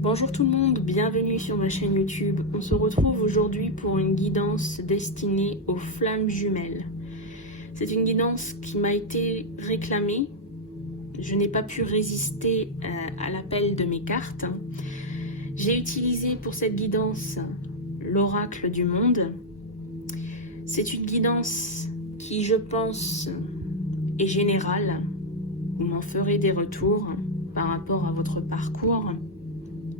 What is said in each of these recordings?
Bonjour tout le monde, bienvenue sur ma chaîne YouTube. On se retrouve aujourd'hui pour une guidance destinée aux flammes jumelles. C'est une guidance qui m'a été réclamée. Je n'ai pas pu résister à l'appel de mes cartes. J'ai utilisé pour cette guidance l'oracle du monde. C'est une guidance qui, je pense, est générale. Vous m'en ferez des retours par rapport à votre parcours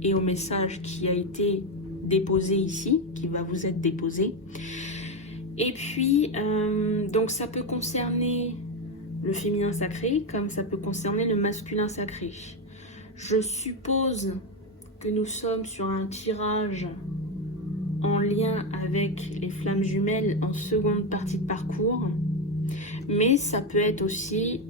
et au message qui a été déposé ici, qui va vous être déposé. Et puis, donc ça peut concerner le féminin sacré, comme ça peut concerner le masculin sacré. Je suppose que nous sommes sur un tirage en lien avec les flammes jumelles en seconde partie de parcours, mais ça peut être aussi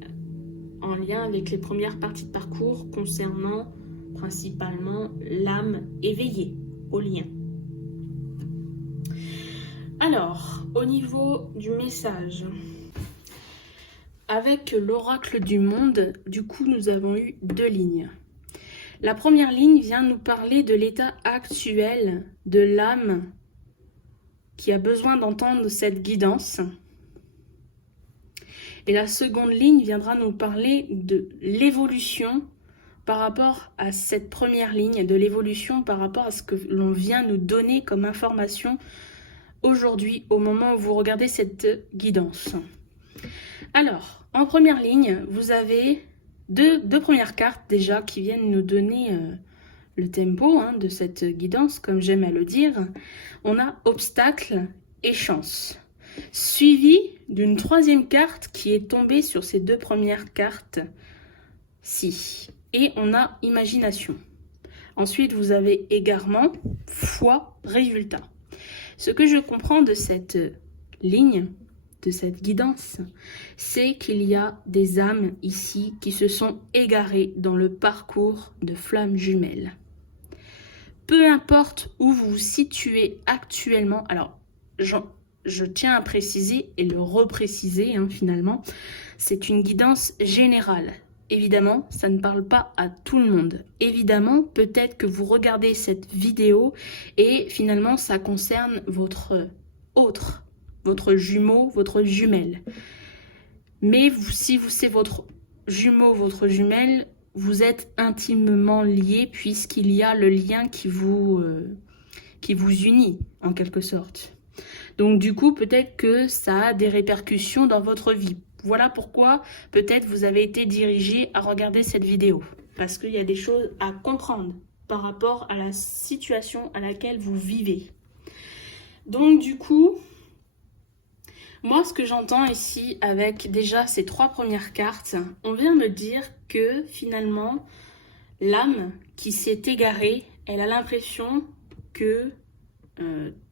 en lien avec les premières parties de parcours concernant principalement l'âme éveillée au lien. Alors, au niveau du message, avec l'oracle du monde, du coup, nous avons eu deux lignes. La première ligne vient nous parler de l'état actuel de l'âme qui a besoin d'entendre cette guidance. Et la seconde ligne viendra nous parler de l'évolution par rapport à cette première ligne, de l'évolution par rapport à ce que l'on vient nous donner comme information aujourd'hui, au moment où vous regardez cette guidance. Alors, en première ligne, vous avez deux premières cartes déjà qui viennent nous donner le tempo de cette guidance, comme j'aime à le dire. On a obstacle et chance, suivi d'une troisième carte qui est tombée sur ces deux premières cartes-ci. Et on a imagination. Ensuite, vous avez égarement, foi, résultat. Ce que je comprends de cette ligne, de cette guidance, c'est qu'il y a des âmes ici qui se sont égarées dans le parcours de flammes jumelles. Peu importe où vous vous situez actuellement, alors je tiens à préciser et le repréciser finalement, c'est une guidance générale. Évidemment, ça ne parle pas à tout le monde. Évidemment, peut-être que vous regardez cette vidéo et finalement, ça concerne votre autre, votre jumeau, votre jumelle. Mais si c'est votre jumeau, votre jumelle, vous êtes intimement liés puisqu'il y a le lien qui vous unit en quelque sorte. Donc du coup, peut-être que ça a des répercussions dans votre vie. Voilà pourquoi peut-être vous avez été dirigé à regarder cette vidéo. Parce qu'il y a des choses à comprendre par rapport à la situation à laquelle vous vivez. Donc du coup, moi ce que j'entends ici avec déjà ces trois premières cartes, on vient me dire que finalement, l'âme qui s'est égarée, elle a l'impression que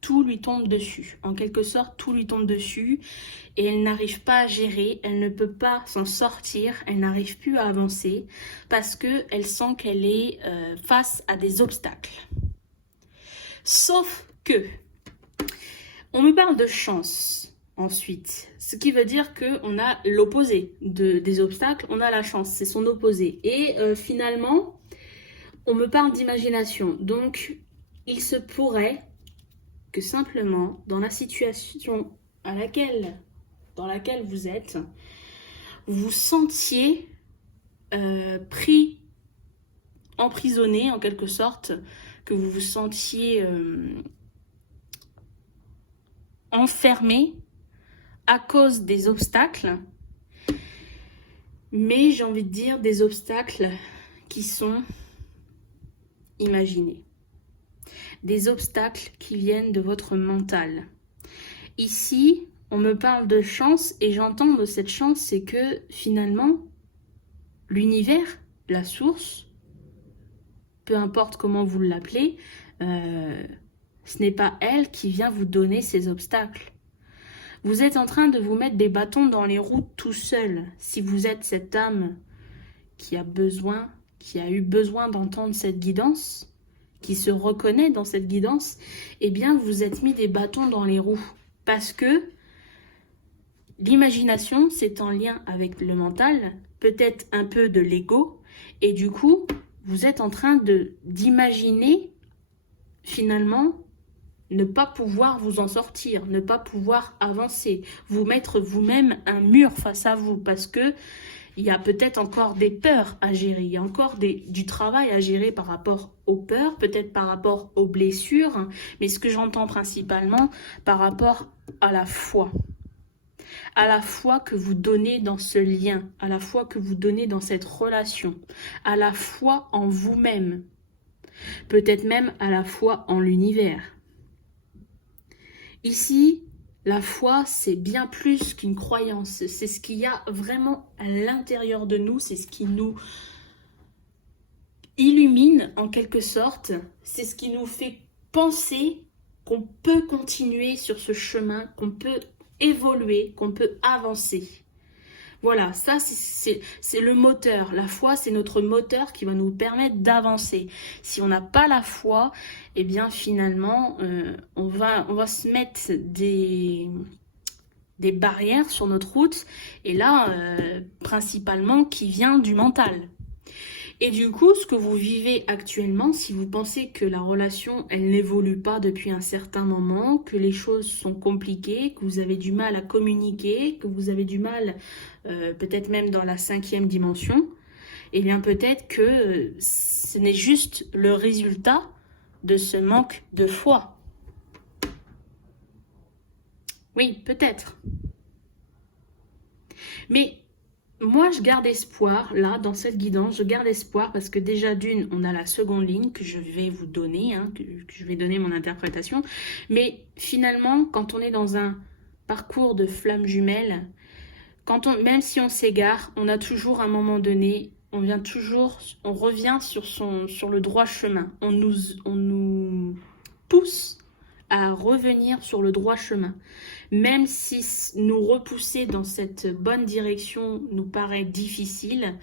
tout lui tombe dessus. En quelque sorte, tout lui tombe dessus et elle n'arrive pas à gérer, elle ne peut pas s'en sortir, elle n'arrive plus à avancer parce qu'elle sent qu'elle est face à des obstacles. Sauf que, on me parle de chance ensuite, ce qui veut dire qu'on a l'opposé des obstacles, on a la chance, c'est son opposé. Et finalement, on me parle d'imagination. Donc, il se pourrait que simplement, dans la situation dans laquelle vous êtes, vous sentiez pris, emprisonné en quelque sorte, que vous vous sentiez enfermé à cause des obstacles, mais j'ai envie de dire des obstacles qui sont imaginés. Des obstacles qui viennent de votre mental. Ici, on me parle de chance et j'entends de cette chance, c'est que finalement, l'univers, la source, peu importe comment vous l'appelez, ce n'est pas elle qui vient vous donner ces obstacles. Vous êtes en train de vous mettre des bâtons dans les roues tout seul. Si vous êtes cette âme qui a eu besoin d'entendre cette guidance, qui se reconnaît dans cette guidance, eh bien vous êtes mis des bâtons dans les roues. Parce que l'imagination, c'est en lien avec le mental, peut-être un peu de l'ego, et du coup, vous êtes en train d'imaginer finalement ne pas pouvoir vous en sortir, ne pas pouvoir avancer, vous mettre vous-même un mur face à vous parce que il y a peut-être encore des peurs à gérer, il y a encore du travail à gérer par rapport aux peurs, peut-être par rapport aux blessures, mais ce que j'entends principalement par rapport à la foi que vous donnez dans ce lien, à la foi que vous donnez dans cette relation, à la foi en vous-même, peut-être même à la foi en l'univers. Ici, la foi, c'est bien plus qu'une croyance. C'est ce qu'il y a vraiment à l'intérieur de nous. C'est ce qui nous illumine en quelque sorte. C'est ce qui nous fait penser qu'on peut continuer sur ce chemin, qu'on peut évoluer, qu'on peut avancer. Voilà, ça c'est le moteur. La foi, c'est notre moteur qui va nous permettre d'avancer. Si on n'a pas la foi, eh bien finalement, on va se mettre des barrières sur notre route. Et là, principalement, qui vient du mental. Et du coup, ce que vous vivez actuellement, si vous pensez que la relation, elle n'évolue pas depuis un certain moment, que les choses sont compliquées, que vous avez du mal à communiquer, que vous avez du mal, peut-être même dans la 5e dimension, eh bien peut-être que ce n'est juste le résultat de ce manque de foi. Oui, peut-être. Mais moi, je garde espoir, là, dans cette guidance, je garde espoir parce que déjà d'une, on a la seconde ligne que je vais vous donner, que je vais donner mon interprétation. Mais finalement, quand on est dans un parcours de flammes jumelles, même si on s'égare, on a toujours à un moment donné, on revient sur le droit chemin. On nous pousse à revenir sur le droit chemin. Même si nous repousser dans cette bonne direction nous paraît difficile,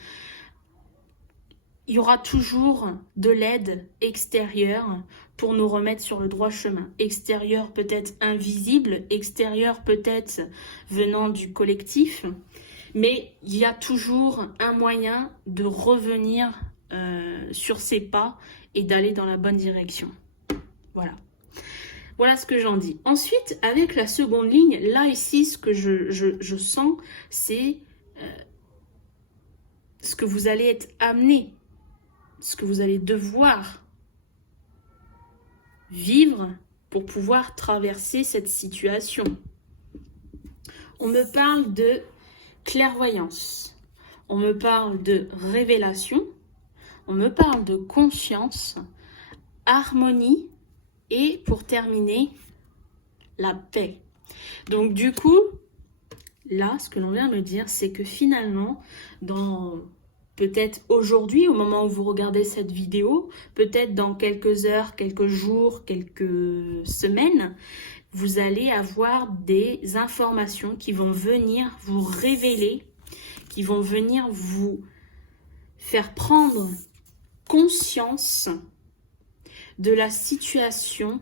il y aura toujours de l'aide extérieure pour nous remettre sur le droit chemin. Extérieur peut-être invisible, extérieur peut-être venant du collectif, mais il y a toujours un moyen de revenir sur ses pas et d'aller dans la bonne direction. Voilà. Voilà ce que j'en dis. Ensuite, avec la seconde ligne, là ici, ce que je sens, c'est ce que vous allez être amené, ce que vous allez devoir vivre pour pouvoir traverser cette situation. On me parle de clairvoyance, on me parle de révélation, on me parle de conscience, harmonie, et pour terminer, la paix. Donc du coup, là, ce que l'on vient de me dire, c'est que finalement, peut-être aujourd'hui, au moment où vous regardez cette vidéo, peut-être dans quelques heures, quelques jours, quelques semaines, vous allez avoir des informations qui vont venir vous révéler, qui vont venir vous faire prendre conscience de la situation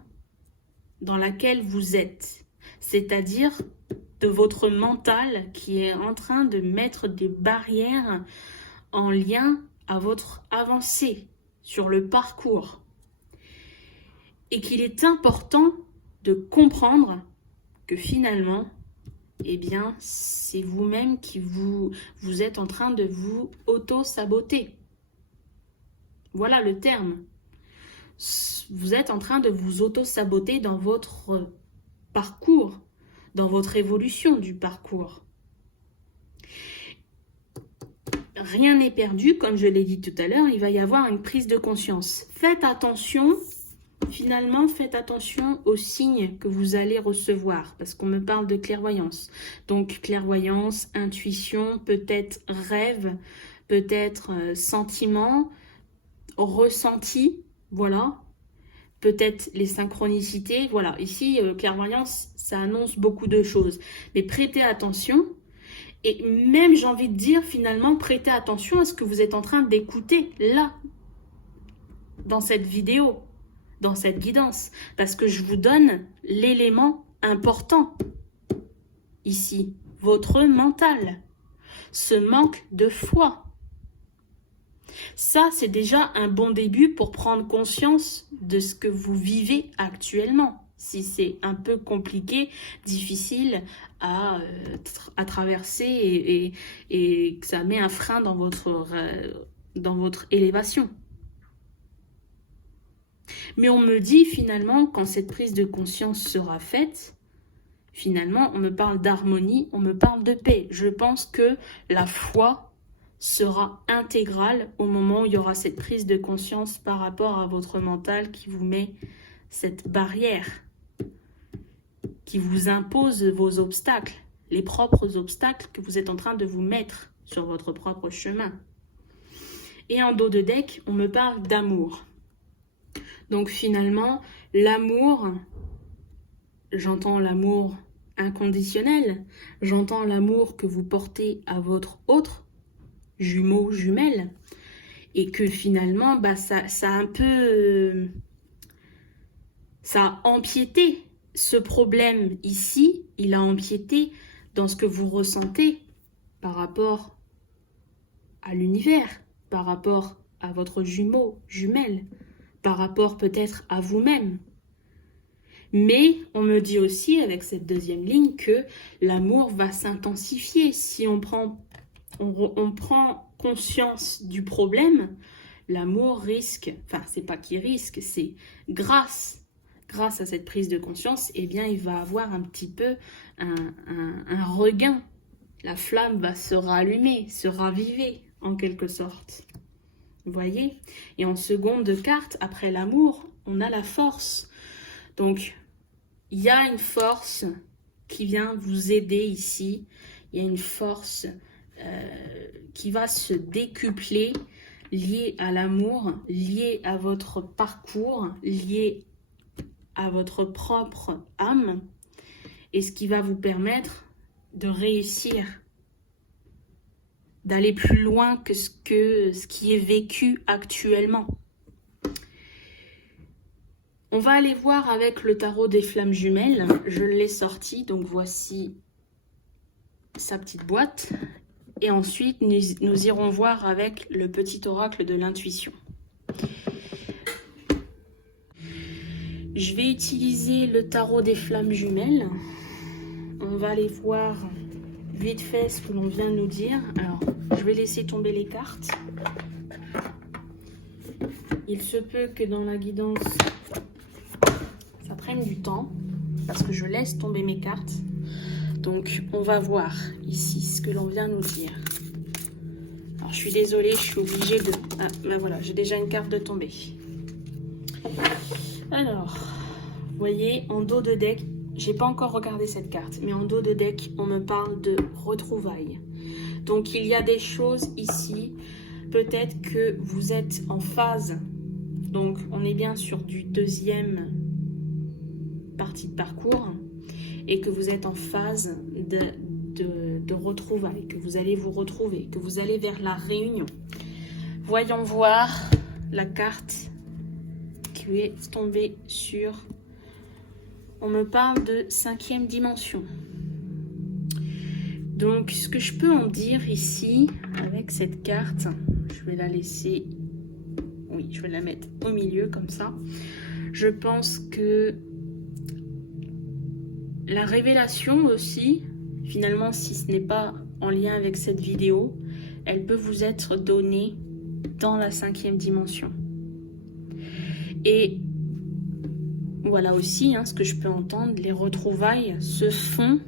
dans laquelle vous êtes, c'est-à-dire de votre mental qui est en train de mettre des barrières en lien à votre avancée sur le parcours. Et qu'il est important de comprendre que finalement, eh bien, c'est vous-même qui vous êtes en train de vous auto-saboter. Voilà le terme. Vous êtes en train de vous auto-saboter dans votre parcours, dans votre évolution du parcours. Rien n'est perdu, comme je l'ai dit tout à l'heure, il va y avoir une prise de conscience. Faites attention, finalement, faites attention aux signes que vous allez recevoir, parce qu'on me parle de clairvoyance. Donc, clairvoyance, intuition, peut-être rêve, peut-être sentiment, ressenti, voilà. Peut-être les synchronicités, voilà. Ici, clairvoyance, ça annonce beaucoup de choses. Mais prêtez attention. Et même, j'ai envie de dire, finalement, prêtez attention à ce que vous êtes en train d'écouter là, dans cette vidéo, dans cette guidance. Parce que je vous donne l'élément important ici, votre mental. Ce manque de foi. Ça, c'est déjà un bon début pour prendre conscience de ce que vous vivez actuellement. Si c'est un peu compliqué, difficile à traverser et que ça met un frein dans votre élévation. Mais on me dit finalement, quand cette prise de conscience sera faite, finalement, on me parle d'harmonie, on me parle de paix. Je pense que la foi sera intégrale au moment où il y aura cette prise de conscience par rapport à votre mental qui vous met cette barrière, qui vous impose vos obstacles, les propres obstacles que vous êtes en train de vous mettre sur votre propre chemin. Et en dos de deck, on me parle d'amour. Donc finalement, l'amour, j'entends l'amour inconditionnel, j'entends l'amour que vous portez à votre autre, jumeau, jumelle, et que finalement, ça a un peu... ça a empiété. Ce problème ici, il a empiété dans ce que vous ressentez par rapport à l'univers, par rapport à votre jumeau, jumelle, par rapport peut-être à vous-même. Mais on me dit aussi avec cette deuxième ligne que l'amour va s'intensifier. Si on prend conscience du problème, l'amour risque, enfin c'est pas qu'il risque, c'est grâce à cette prise de conscience, eh bien il va avoir un petit peu un regain. La flamme va se rallumer, se raviver en quelque sorte. Vous voyez? Et en seconde carte, après l'amour, on a la force. Donc, il y a une force qui vient vous aider ici. Il y a une force qui va se décupler, liée à l'amour, liée à votre parcours, liée à votre propre âme. Et ce qui va vous permettre de réussir, d'aller plus loin que ce qui est vécu actuellement. On va aller voir avec le tarot des flammes jumelles. Je l'ai sorti, donc voici sa petite boîte. Et ensuite, nous irons voir avec le petit oracle de l'intuition. Je vais utiliser le tarot des flammes jumelles. On va aller voir vite fait ce que l'on vient de nous dire. Alors, je vais laisser tomber les cartes. Il se peut que dans la guidance, ça prenne du temps parce que je laisse tomber mes cartes. Donc, on va voir ici ce que l'on vient nous dire. Alors, je suis désolée, je suis obligée de... Ah, ben voilà, j'ai déjà une carte de tomber. Alors, vous voyez, en dos de deck, j'ai pas encore regardé cette carte, mais en dos de deck, on me parle de retrouvailles. Donc, il y a des choses ici. Peut-être que vous êtes en phase. Donc, on est bien sur du deuxième partie de parcours. Et que vous êtes en phase de retrouvailles. Que vous allez vous retrouver. Que vous allez vers la réunion. Voyons voir la carte qui est tombée sur... On me parle de 5e dimension. Donc, ce que je peux en dire ici, avec cette carte, je vais la laisser... Oui, je vais la mettre au milieu, comme ça. Je pense que la révélation aussi, finalement, si ce n'est pas en lien avec cette vidéo, elle peut vous être donnée dans la 5e dimension. Et... voilà aussi, ce que je peux entendre, les retrouvailles se sont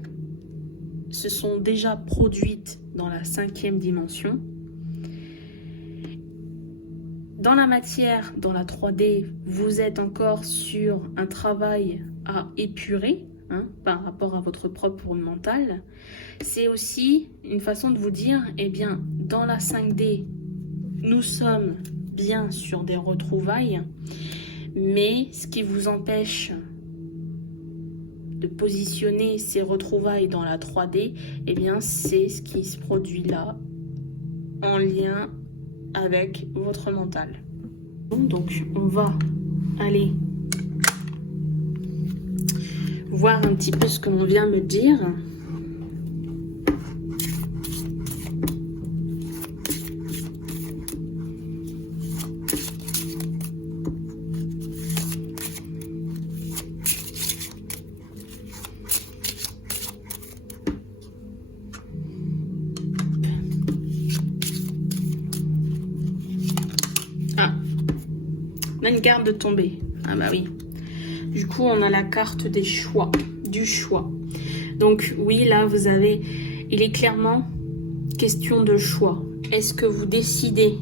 déjà produites dans la 5e dimension. Dans la matière, dans la 3D, vous êtes encore sur un travail à épurer par rapport à votre propre mental. C'est aussi une façon de vous dire, eh bien, dans la 5D, nous sommes bien sur des retrouvailles. Mais ce qui vous empêche de positionner ces retrouvailles dans la 3D, eh bien, c'est ce qui se produit là, en lien avec votre mental. Donc, on va aller voir un petit peu ce que l'on vient me dire. On a une carte de tombée. Ah bah oui. Du coup, on a la carte des choix, du choix. Donc oui, là, vous avez... Il est clairement question de choix. Est-ce que vous décidez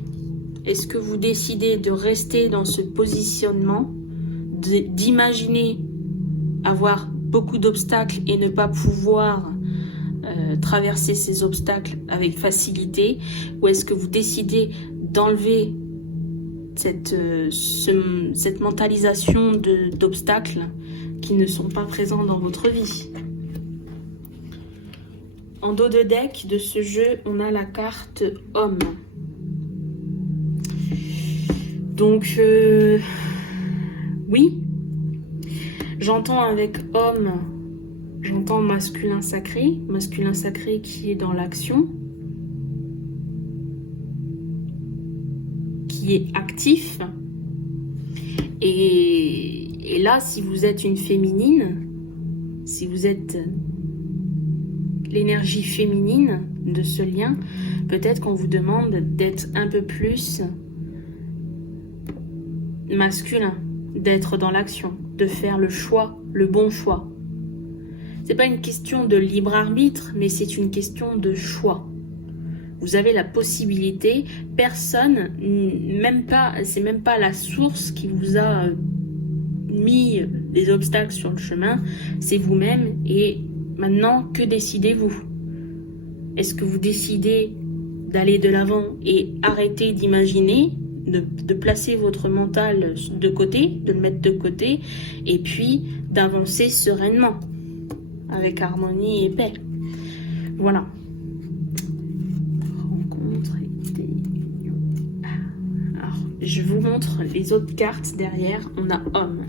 de rester dans ce positionnement, d'imaginer avoir beaucoup d'obstacles et ne pas pouvoir traverser ces obstacles avec facilité, ou est-ce que vous décidez d'enlever cette mentalisation d'obstacles qui ne sont pas présents dans votre vie? En dos de deck de ce jeu, on a la carte homme. Donc, oui, j'entends avec homme, j'entends masculin sacré qui est dans l'action, qui est actif. Et là, si vous êtes une féminine, si vous êtes l'énergie féminine de ce lien, peut-être qu'on vous demande d'être un peu plus masculin, d'être dans l'action, de faire le choix, le bon choix. C'est pas une question de libre arbitre, mais c'est une question de choix. Vous avez la possibilité, personne, c'est même pas la source qui vous a mis des obstacles sur le chemin, c'est vous-même. Et maintenant, que décidez-vous? Est-ce que vous décidez d'aller de l'avant et arrêter d'imaginer, de placer votre mental de côté, de le mettre de côté, et puis d'avancer sereinement, avec harmonie et paix? Voilà. Rencontre et union. Alors, je vous montre les autres cartes derrière. On a homme.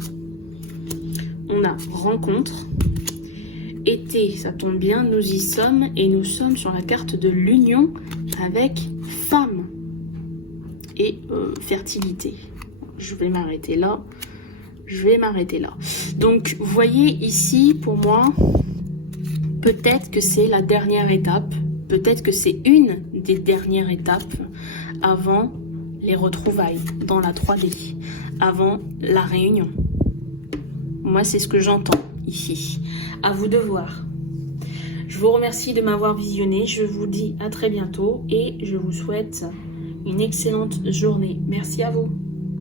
On a rencontre. Été, ça tombe bien, nous y sommes. Et nous sommes sur la carte de l'union avec femme et fertilité. Je vais m'arrêter là. Donc, vous voyez ici, pour moi, peut-être que c'est la dernière étape. Peut-être que c'est une des dernières étapes avant les retrouvailles dans la 3D, avant la réunion. Moi, c'est ce que j'entends ici. À vous de voir. Je vous remercie de m'avoir visionné. Je vous dis à très bientôt et je vous souhaite une excellente journée. Merci à vous.